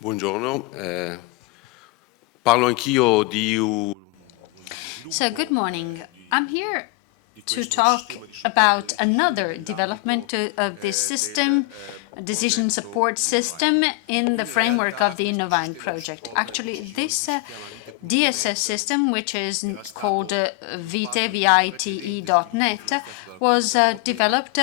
Buongiorno, parlo anch'io di So, good morning. I'm here to talk about another development of this system, decision support system, in the framework of the Innovine project. Actually, this DSS system, which is called Vite.net, was developed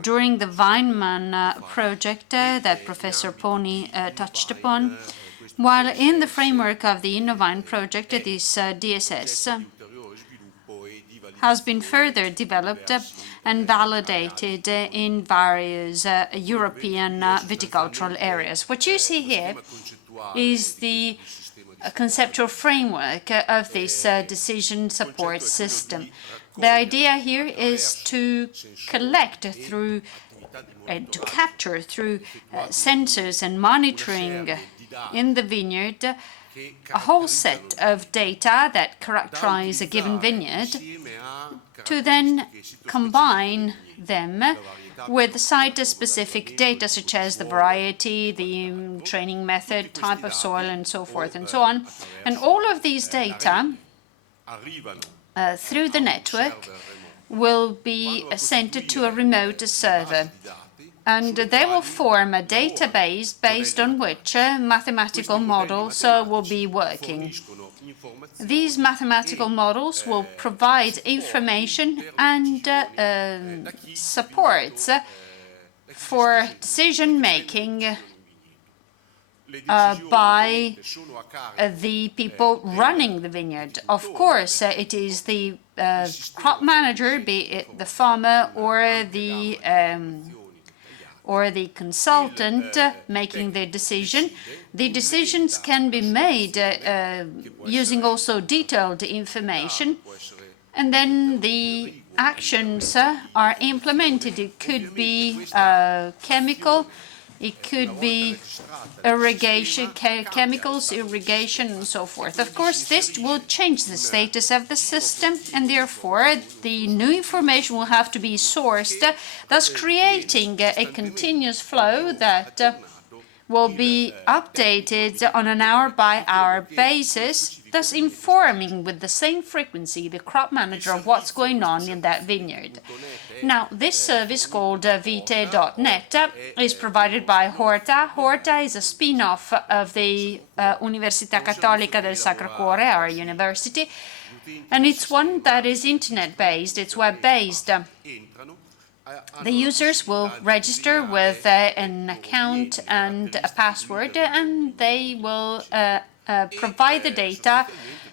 during the Vineman project that Professor Poni touched upon, while in the framework of the Innovine project, this DSS has been further developed and validated in various European viticultural areas. What you see here is the conceptual framework of this decision support system. The idea here is to collect through, to capture through sensors and monitoring in the vineyard a whole set of data that characterize a given vineyard, to then combine them with site-specific data such as the variety, the training method, type of soil, and so forth and so on. And all of these data through the network will be sent to a remote server. And they will form a database based on which mathematical models will be working. These mathematical models will provide information and support for decision-making by the people running the vineyard. Of course, it is the crop manager, be it the farmer or the consultant making the decision. The decisions can be made using also detailed information, and then the actions are implemented. It could be chemical, it could be irrigation, chemicals, irrigation, and so forth. Of course, this will change the status of the system, and therefore the new information will have to be sourced, thus creating a continuous flow that will be updated on an hour-by-hour basis, thus informing with the same frequency the crop manager of what's going on in that vineyard. Now, this service called Vite.net is provided by Horta. Horta is a spin-off of the Università Cattolica del Sacro Cuore, our university, and it's one that is internet-based, it's web-based. The users will register with an account and a password, and they will provide the data,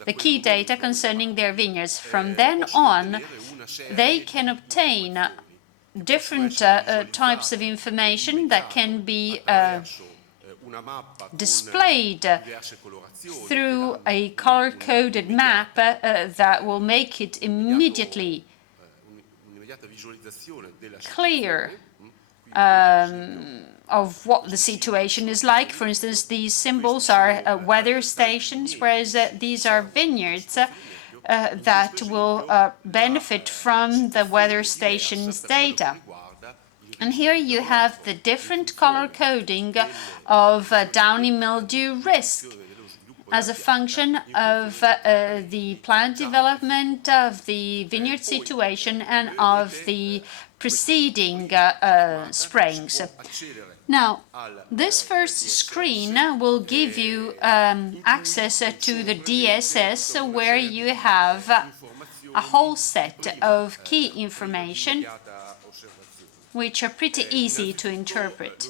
the key data concerning their vineyards. From then on, they can obtain different types of information that can be displayed through a color-coded map that will make it immediately clear of what the situation is like. For instance, these symbols are weather stations, whereas these are vineyards that will benefit from the weather station's data. And here you have the different color coding of downy mildew risk as a function of the plant development, of the vineyard situation, and of the preceding sprayings. Now, this first screen will give you access to the DSS, where you have a whole set of key information which are pretty easy to interpret.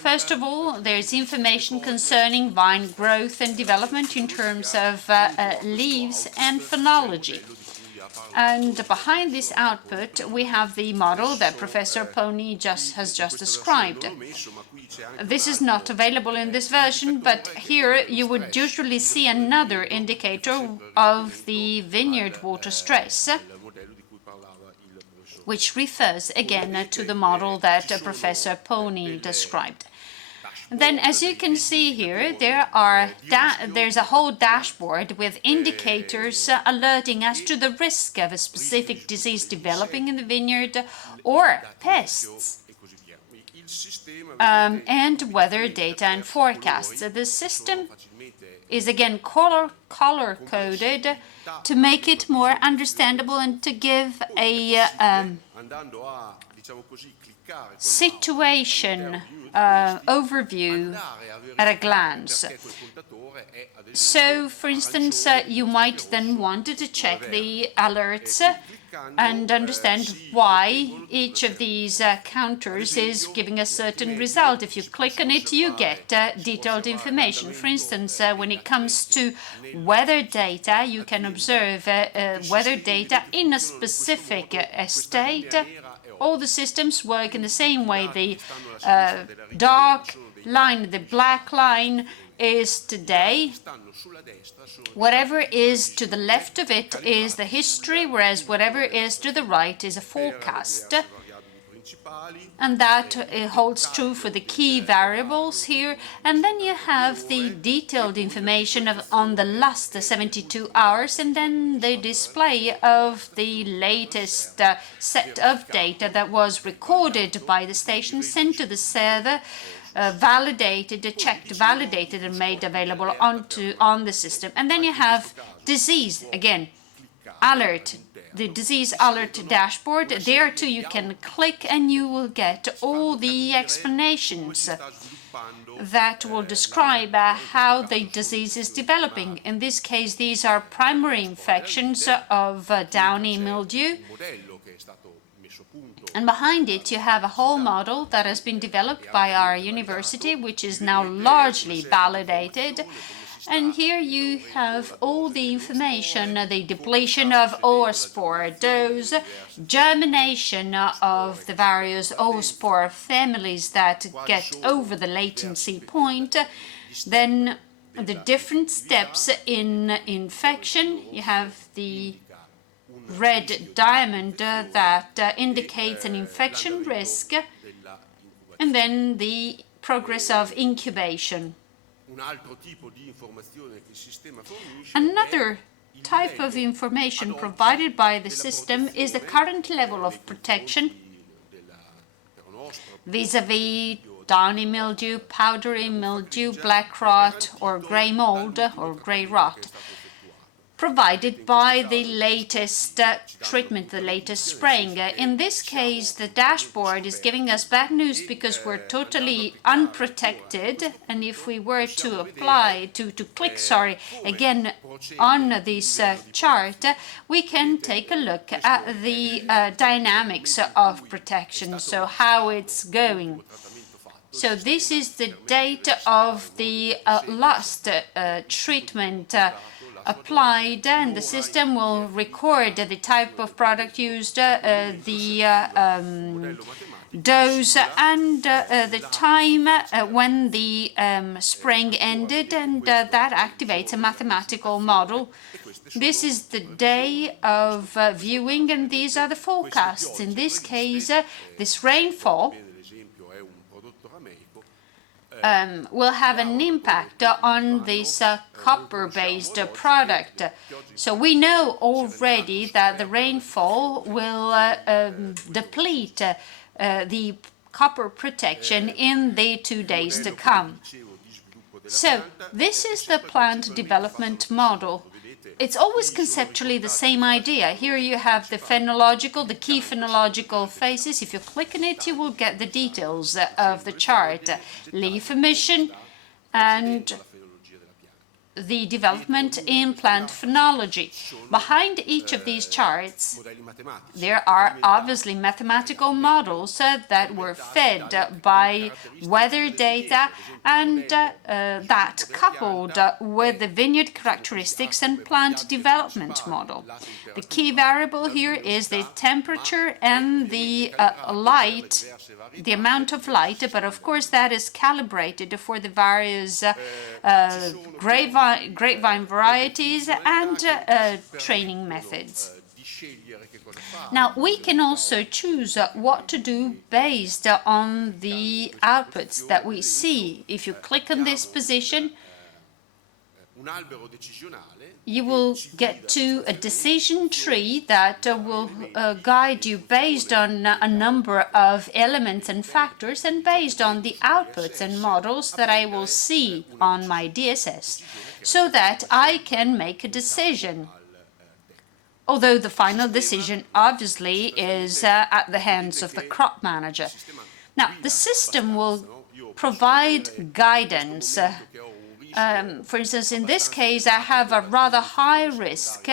First of all, there's information concerning vine growth and development in terms of leaves and phenology. And behind this output, we have the model that Professor Poni has just described. This is not available in this version, but here you would usually see another indicator of the vineyard water stress, which refers again to the model that Professor Poni described. Then, as you can see here, there's a whole dashboard with indicators alerting us to the risk of a specific disease developing in the vineyard or pests. and weather data and forecasts. The system is again color-coded to make it more understandable and to give a situation overview at a glance. So, for instance, you might then want to check the alerts and understand why each of these counters is giving a certain result. If you click on it, you get detailed information. For instance, when it comes to weather data, you can observe weather data in a specific estate. All the systems work in the same way. The dark line, the black line is today. Whatever is to the left of it is the history, whereas whatever is to the right is a forecast. And that holds true for the key variables here. And then you have the detailed information on the last 72 hours, and then the display of the latest set of data that was recorded by the station, sent to the server, validated, checked, validated, and made available on the system. And then you have disease, again, alert, the disease alert dashboard. There too you can click and you will get all the explanations that will describe how the disease is developing. In this case, these are primary infections of downy mildew. And behind it, you have a whole model that has been developed by our university, which is now largely validated. And here you have all the information, the depletion of oospore dose, germination of the various oospore families that get over the latency point, then the different steps in infection. You have the red diamond that indicates an infection risk, and then the progress of incubation. Another type of information provided by the system is the current level of protection vis-à-vis downy mildew, powdery mildew, black rot, or grey mold, or grey rot, provided by the latest treatment, the latest spraying. In this case, the dashboard is giving us bad news because we're totally unprotected. And if we were to apply, to click, again on this chart, we can take a look at the dynamics of protection, so how it's going. So this is the date of the last treatment applied, and the system will record the type of product used, the dose, and the time when the spraying ended, and that activates a mathematical model. This is the day of viewing, and these are the forecasts. In this case, this rainfall will have an impact on this copper-based product. So we know already that the rainfall will deplete the copper protection in the 2 days to come. So this is the plant development model. It's always conceptually the same idea. Here you have the phenological, the key phenological phases. If you click on it, you will get the details of the chart. Leaf emission and the development in plant phenology. Behind each of these charts, there are obviously mathematical models that were fed by weather data, and that coupled with the vineyard characteristics and plant development model. The key variable here is the temperature and the light, the amount of light, but of course that is calibrated for the various grapevine varieties and training methods. Now, we can also choose what to do based on the outputs that we see. If you click on this position, you will get to a decision tree that will guide you based on a number of elements and factors and based on the outputs and models that I will see on my DSS, so that I can make a decision. Although the final decision obviously is at the hands of the crop manager. Now, the system will provide guidance. For instance, in this case, I have a rather high risk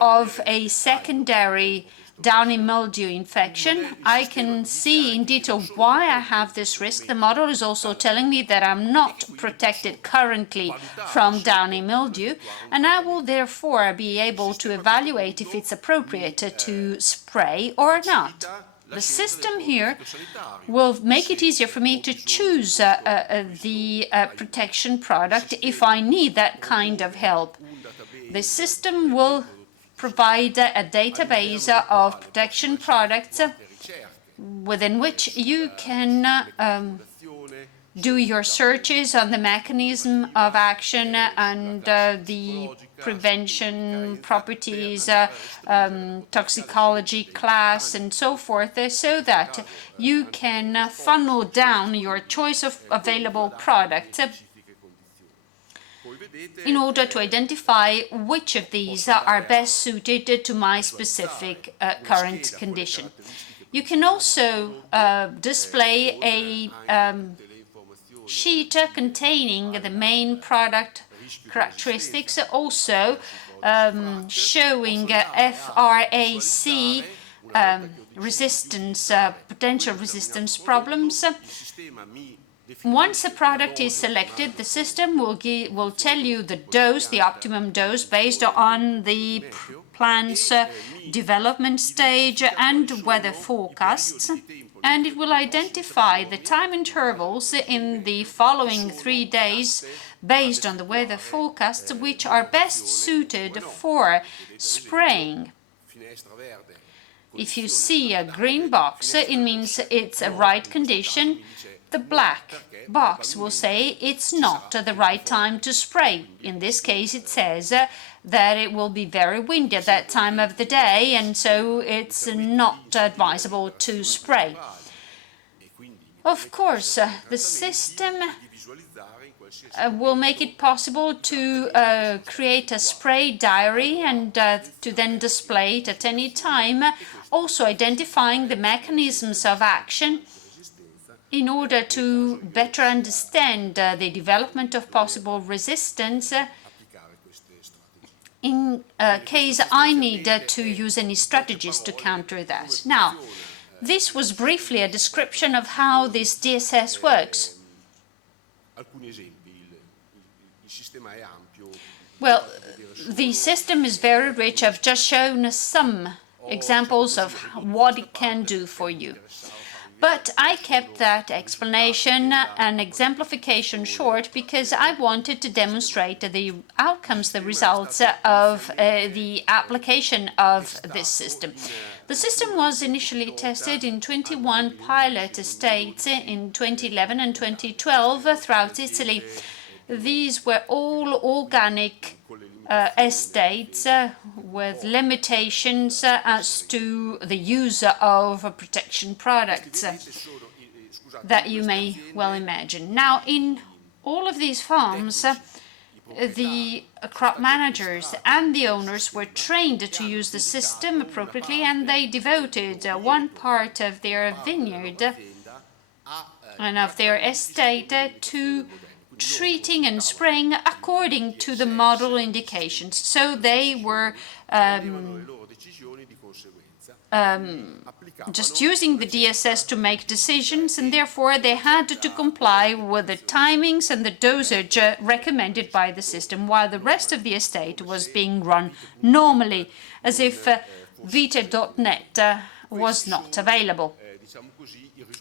of a secondary downy mildew infection. I can see in detail why I have this risk. The model is also telling me that I'm not protected currently from downy mildew, and I will therefore be able to evaluate if it's appropriate to spray or not. The system here will make it easier for me to choose the protection product if I need that kind of help. The system will provide a database of protection products within which you can do your searches on the mechanism of action and the prevention properties, toxicology class, and so forth, so that you can funnel down your choice of available products in order to identify which of these are best suited to my specific current condition. You can also display a sheet containing the main product characteristics, also showing FRAC resistance, potential resistance problems. Once a product is selected, the system will tell you the dose, the optimum dose, based on the plant's development stage and weather forecasts, and it will identify the time intervals in the following 3 days based on the weather forecasts which are best suited for spraying. If you see a green box, it means it's a right condition. The black box will say it's not the right time to spray. In this case, it says that it will be very windy at that time of the day, and so it's not advisable to spray. Of course, the system will make it possible to create a spray diary and to then display it at any time, also identifying the mechanisms of action in order to better understand the development of possible resistance in case I need to use any strategies to counter that. Now, this was briefly a description of how this DSS works. Well, the system is very rich. I've just shown some examples of what it can do for you. But I kept that explanation and exemplification short because I wanted to demonstrate the outcomes, the results of the application of this system. The system was initially tested in 21 pilot estates in 2011 and 2012 throughout Italy. These were all organic estates with limitations as to the use of protection products that you may well imagine. Now, in all of these farms, the crop managers and the owners were trained to use the system appropriately, and they devoted one part of their vineyard and of their estate to treating and spraying according to the model indications. So they were just using the DSS to make decisions, and therefore they had to comply with the timings and the dosage recommended by the system, while the rest of the estate was being run normally, as if Vita.net was not available.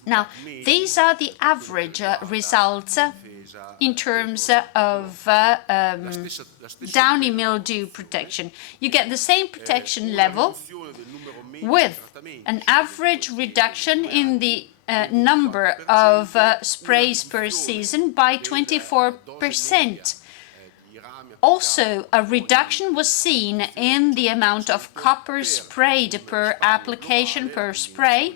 Now, these are the average results in terms of downy mildew protection. You get the same protection level with an average reduction in the number of sprays per season by 24%. Also, a reduction was seen in the amount of copper sprayed per application per spray.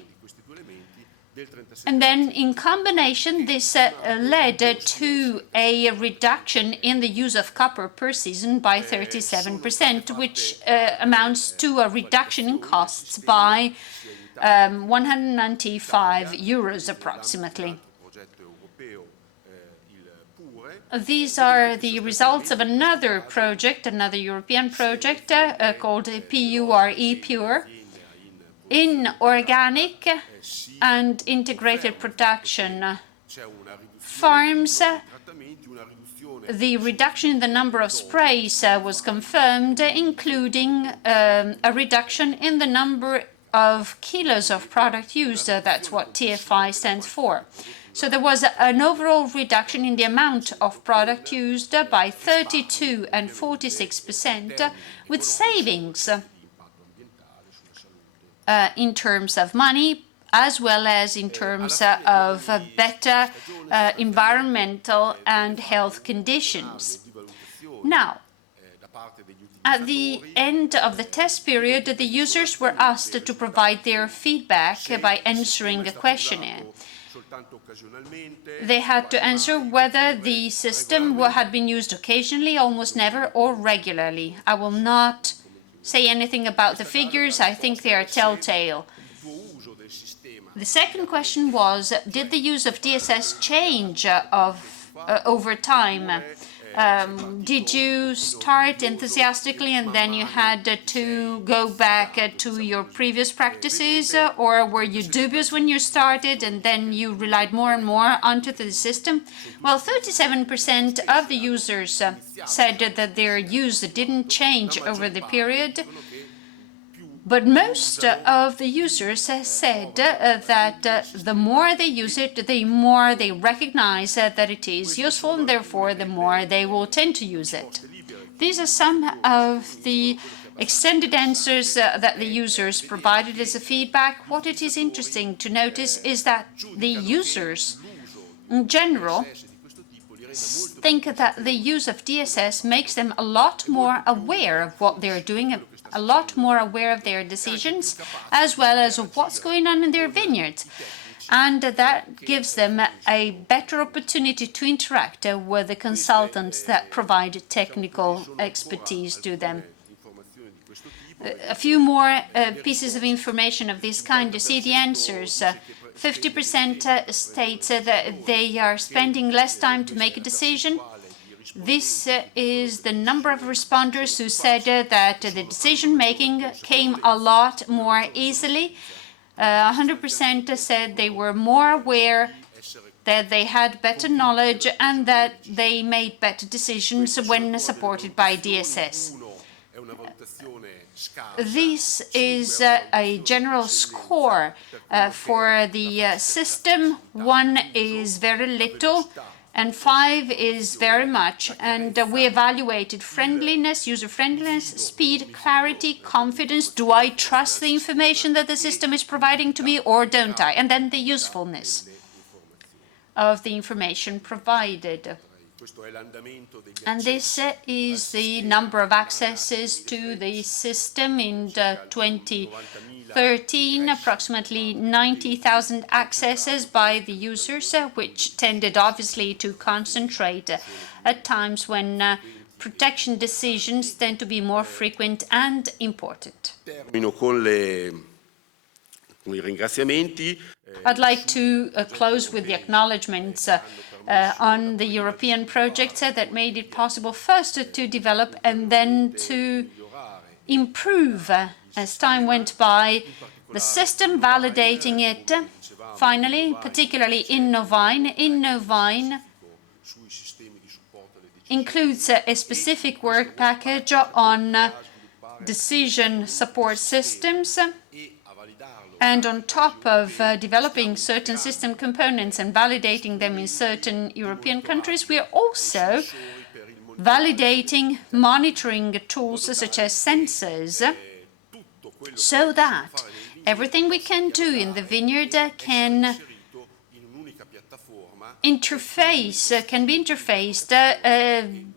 And then in combination, this led to a reduction in the use of copper per season by 37%, which amounts to a reduction in costs by 195 euros approximately. These are the results of another project, another European project called PURE, Pure, in organic and integrated production farms. The reduction in the number of sprays was confirmed, including a reduction in the number of kilos of product used. That's what TFI stands for. So there was an overall reduction in the amount of product used by 32% and 46%, with savings in terms of money, as well as in terms of better environmental and health conditions. Now, at the end of the test period, the users were asked to provide their feedback by answering a questionnaire. They had to answer whether the system had been used occasionally, almost never, or regularly. I will not say anything about the figures. I think they are telltale. The second question was, did the use of DSS change over time? Did you start enthusiastically and then you had to go back to your previous practices, or were you dubious when you started and then you relied more and more onto the system? Well, 37% of the users said that their use didn't change over the period, but most of the users said that the more they use it, the more they recognize that it is useful, and therefore the more they will tend to use it. These are some of the extended answers that the users provided as a feedback. What it is interesting to notice is that the users, in general, think that the use of DSS makes them a lot more aware of what they're doing, a lot more aware of their decisions, as well as what's going on in their vineyards. And that gives them a better opportunity to interact with the consultants that provide technical expertise to them. A few more pieces of information of this kind. You see the answers. 50% states that they are spending less time to make a decision. This is the number of responders who said that the decision-making came a lot more easily. 100% said they were more aware, that they had better knowledge, and that they made better decisions when supported by DSS. This is a general score for the system. 1 is very little, and 5 is very much. And we evaluated friendliness, user-friendliness, speed, clarity, confidence. Do I trust the information that the system is providing to me, or don't I? And then the usefulness of the information provided. And this is the number of accesses to the system in 2013, approximately 90,000 accesses by the users, which tended obviously to concentrate at times when protection decisions tend to be more frequent and important. I'd like to close with the acknowledgements on the European projects that made it possible first to develop and then to improve as time went by the system, validating it. Finally, particularly Innovine. Innovine includes a specific work package on decision support systems. And on top of developing certain system components and validating them in certain European countries, we are also validating monitoring tools such as sensors, so that everything we can do in the vineyard can interface can be interfaced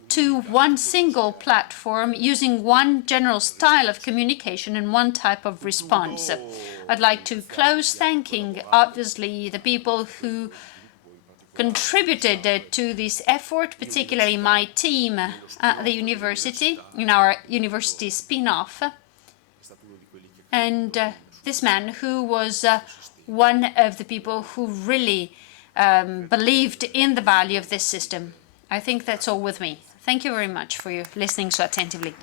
to one single platform using one general style of communication and one type of response. I'd like to close thanking, obviously, the people who contributed to this effort, particularly my team at the university, in our university spin-off, and this man who was one of the people who really believed in the value of this system. I think that's all with me. Thank you very much for your listening so attentively.